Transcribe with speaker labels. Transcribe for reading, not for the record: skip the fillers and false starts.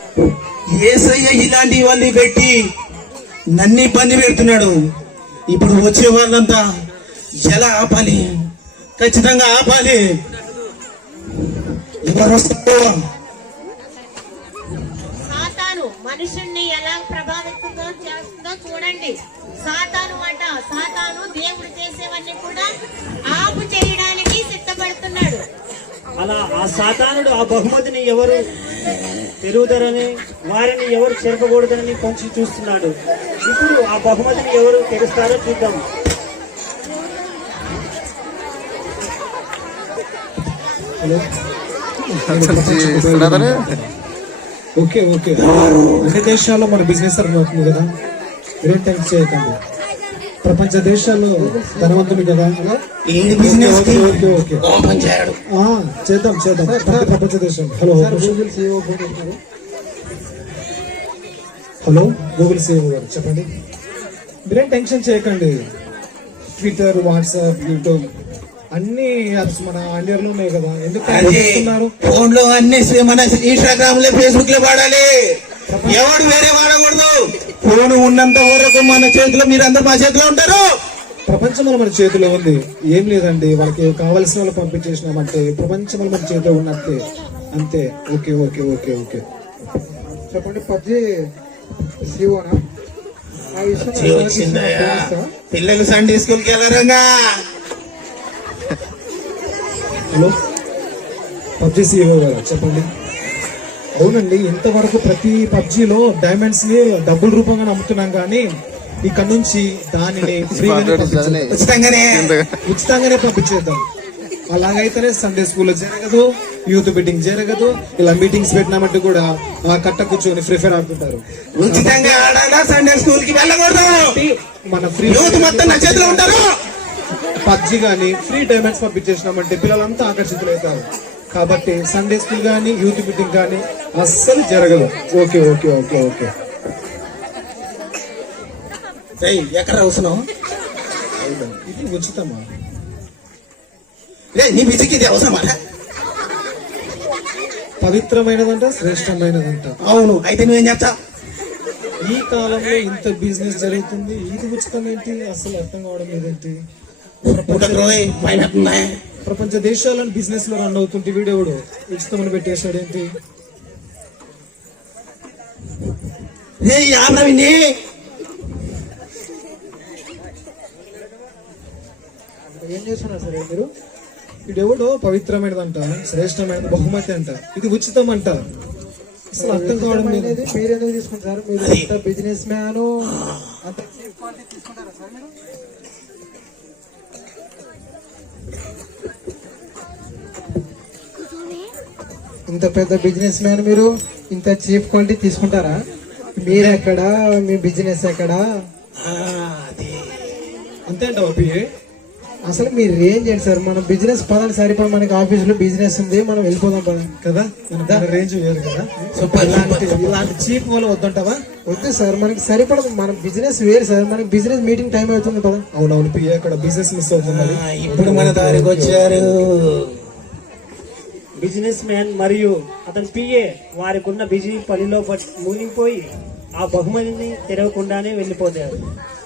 Speaker 1: ఏసయ్య ఇలాంటి ఇవన్నీ పెట్టి నన్ను ఇబ్బంది పెడుతున్నాడు. ఇప్పుడు వచ్చే వాళ్ళంతా ఎలా ఆపాలి? ఖచ్చితంగా ఆపాలి. ఎవరు వస్తారో
Speaker 2: సాతాను మనుషుణ్ణి ఎలా ప్రభావితం చేస్తుందో చూడండి. సాతాను దేవుడు చేసేవన్నీ కూడా ఆపు చేయడానికి సిద్ధపడుతున్నాడు.
Speaker 3: అలా ఆ సాతానుడు ఆ బహుమతిని ఎవరు తెరుగుతారని, వారిని ఎవరు చెరపకూడదని కొంచెం చూస్తున్నాడు. ఇప్పుడు ఆ బహుమతిని ఎవరు తెరుస్తారో చూద్దాం.
Speaker 4: ఓకే ఓకే, అన్ని దేశాల్లో మన బిజినెస్ రన్ అవుతుంది కదా, మీరేం టెన్షన్ చేయకండి. ప్రపంచ దేశాల్లో ధనవంతులు కదా, చేద్దాం చేద్దాం ప్రపంచ దేశం. హలో హలో గూగుల్ సిఇఓ గారు చెప్పండి. మీరేం టెన్షన్ చేయకండి. ట్విట్టర్, వాట్సాప్, యూట్యూబ్ అన్ని యాప్స్ మన ఇండియాలో ఉన్నాయి కదా, ఎందుకు
Speaker 1: ఫోన్ లో అన్ని మన ఇన్స్టాగ్రామ్ లో, ఫేస్బుక్ లో వాడాలి. ఎవడు వేరే వాడకూడదు. ఫోన్ ఉన్నంత వరకు మన చేతిలో, మీరందరూ మా చేతిలో ఉంటారు.
Speaker 4: ప్రపంచంలో మన చేతిలో ఉంది. ఏం లేదండి, వాళ్ళకి కావాల్సిన వాళ్ళు పంపించేసినామంటే ప్రపంచంలో మన చేతిలో ఉన్నట్టే, అంతే. ఓకే ఓకే ఓకే ఓకే చెప్పండి. పబ్జి సిఓనా
Speaker 1: పిల్లలు సండే స్కూల్ కి వెళ్ళరంగా.
Speaker 4: హలో పబ్జి సిఇఓ గారు చెప్పండి. అవునండి, ఇంతవరకు ప్రతి పబ్జిలో డైమండ్స్ ని డబ్బుల రూపంగా అమ్ముతున్నాం, కానీ ఇక్కడ నుంచి దానిని ఉచితంగానే పంపించేద్దాం. అలాగైతేనే సండే స్కూల్లో జరగదు, యూత్ మీటింగ్ జరగదు. ఇలా మీటింగ్స్ పెట్టినామంటే కూడా ఆ కట్ట కూర్చొని ఫ్రీ ఫైర్ ఆడుకుంటారు.
Speaker 1: ఉచితంగా ఆడాలా, సండే స్కూల్ కి వెళ్ళకూడదు.
Speaker 4: మన ఫ్రీ
Speaker 1: యూత్ మొత్తం నా చేతిలో ఉంటారు.
Speaker 4: పబ్జి గానీ ఫ్రీ డైమండ్స్ పంపించేసినామంటే పిల్లలంతా ఆకర్షితులవుతారు. కాబట్టి సండే స్కూల్ కానీ యూత్ మీటింగ్ కానీ అస్సలు జరగదు. ఓకే ఓకే ఓకే ఓకే
Speaker 1: ఎక్కడ అవసరం?
Speaker 4: ఇది ఉచితమా?
Speaker 1: నీ బిజికి ఇది అవసరమా?
Speaker 4: పవిత్రమైనదంట, శ్రేష్టమైనదంట.
Speaker 1: అవును, అయితే నువ్వేం చేస్తా?
Speaker 4: ఈ కాలంలో ఇంత బిజినెస్ జరుగుతుంది, ఇది ఉచితం ఏంటి? అసలు అర్థం కావడం లేదేంటి? ప్రపంచ దేశాలను బిజినెస్ లో రన్ అవుతుంటే వీడెవడు ఉచితమని పెట్టేశాడేంటి? ఏం చేస్తున్నారు సరే మీరు? వీడెవడో పవిత్రమైనదంట, శ్రేష్టమైనది, బహుమతి అంట, ఇది ఉచితం అంట. అసలు అర్థం కావడం లేదు. మీరెందుకు తీసుకుంటారు? మీరు బిజినెస్ మ్యాన్ అంత తీసుకుంటారా సార్ మీరు? ఇంత పెద్ద బిజినెస్ మ్యాన్ మీరు ఇంత చీప్ క్వాలిటీ తీసుకుంటారా? మీరెక్కడా, మీ బిజినెస్ ఎక్కడా? అంతే అంటావా? అసలు మీరు ఏం చేయండి సార్, మన బిజినెస్ పదండి సరిపడ. మనకి ఆఫీస్ లో బిజినెస్ ఉంది, మనం వెళ్ళిపోదాం పదండి కదా. మన రేంజ్ వేరు కదా. ఇలాంటి చీప్ వాళ్ళు వద్దంటావా? వద్దు సార్, మనకి సరిపడదు. మన బిజినెస్ వేరు సార్, మనకి బిజినెస్ మీటింగ్ టైం అవుతుంది కదా. అవునవును పిఏ, అక్కడ బిజినెస్ మిస్ అవుతుంది.
Speaker 1: ఇప్పుడు మన దారికి వచ్చారు.
Speaker 3: బిజినెస్ మ్యాన్ మరియు అతని పిఏ వారికి ఉన్న బిజీ పనిలో మునిగిపోయి ఆ బహుమతిని తెరవకుండానే వెళ్ళిపోతారు.